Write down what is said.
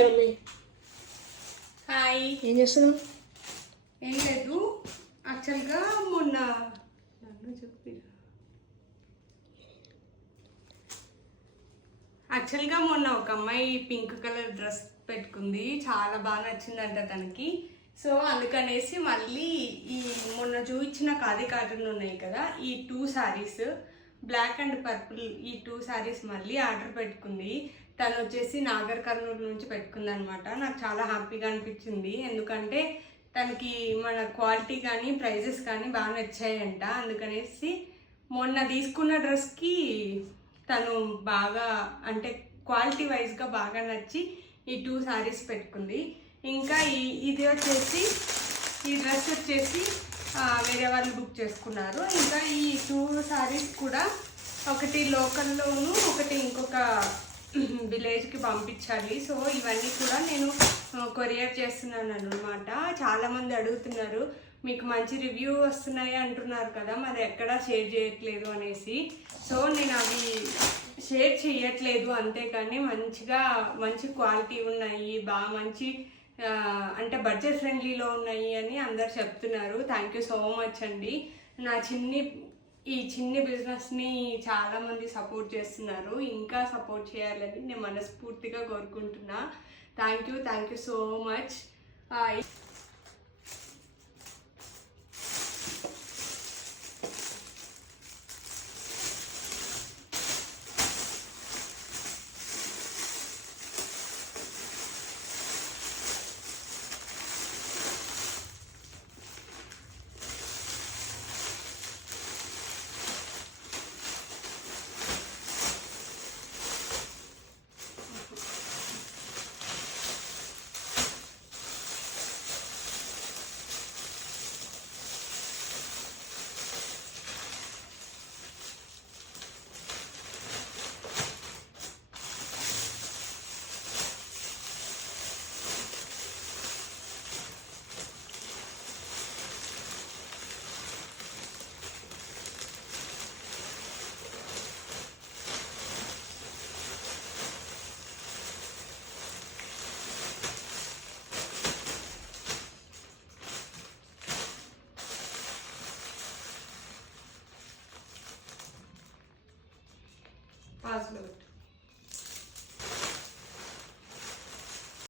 Hi mummy. Hi. ఏం చేస్తున్నావు? ఏం లేదు, యాక్చువల్గా మొన్న ఒక అమ్మాయి పింక్ కలర్ డ్రెస్ పెట్టుకుంది, చాలా బాగా నచ్చిందంట తనకి. సో అందుకనేసి మళ్ళీ ఈ మొన్న చూపించిన ఖాదీ కాటన్ ఉన్నాయి కదా, ఈ 2 శారీస్ బ్లాక్ అండ్ పర్పుల్, ఈ 2 శారీస్ మళ్ళీ ఆర్డర్ పెట్టుకుంది. తను వచ్చేసి నాగర్ కర్నూలు నుంచి పెట్టుకుంది అనమాట. నాకు చాలా హ్యాపీగా అనిపించింది, ఎందుకంటే తనకి మన క్వాలిటీ కానీ ప్రైజెస్ కానీ బాగా నచ్చాయంట. అందుకనేసి మొన్న తీసుకున్న డ్రెస్కి తను బాగా అంటే క్వాలిటీ వైజ్గా బాగా నచ్చి ఈ 2 శారీస్ పెట్టుకుంది. ఇంకా ఇది వచ్చేసి ఈ డ్రెస్ వచ్చేసి వేరే వాళ్ళు బుక్ చేసుకున్నారు. ఇంకా ఈ 2 శారీస్ కూడా ఒకటి లోకల్లోను, ఒకటి ఇంకొక విలేజ్కి పంపించాలి. సో ఇవన్నీ కూడా నేను కొరియర్ చేస్తున్నాను అన్నమాట. చాలామంది అడుగుతున్నారు, మీకు మంచి రివ్యూ వస్తున్నాయి అంటున్నారు కదా, మరి ఎక్కడా షేర్ చేయట్లేదు అనేసి. సో నేను అవి షేర్ చేయట్లేదు, అంతేకాని మంచి క్వాలిటీ ఉన్నాయి, బాగా మంచి అంటే బడ్జెట్ ఫ్రెండ్లీలో ఉన్నాయి అని అందరు చెప్తున్నారు. థ్యాంక్ యూ సో మచ్ అండి. నా ఈ చిన్ని బిజినెస్ని చాలామంది సపోర్ట్ చేస్తున్నారు, ఇంకా సపోర్ట్ చేయాలని నేను మనస్ఫూర్తిగా కోరుకుంటున్నా. Thank you so much.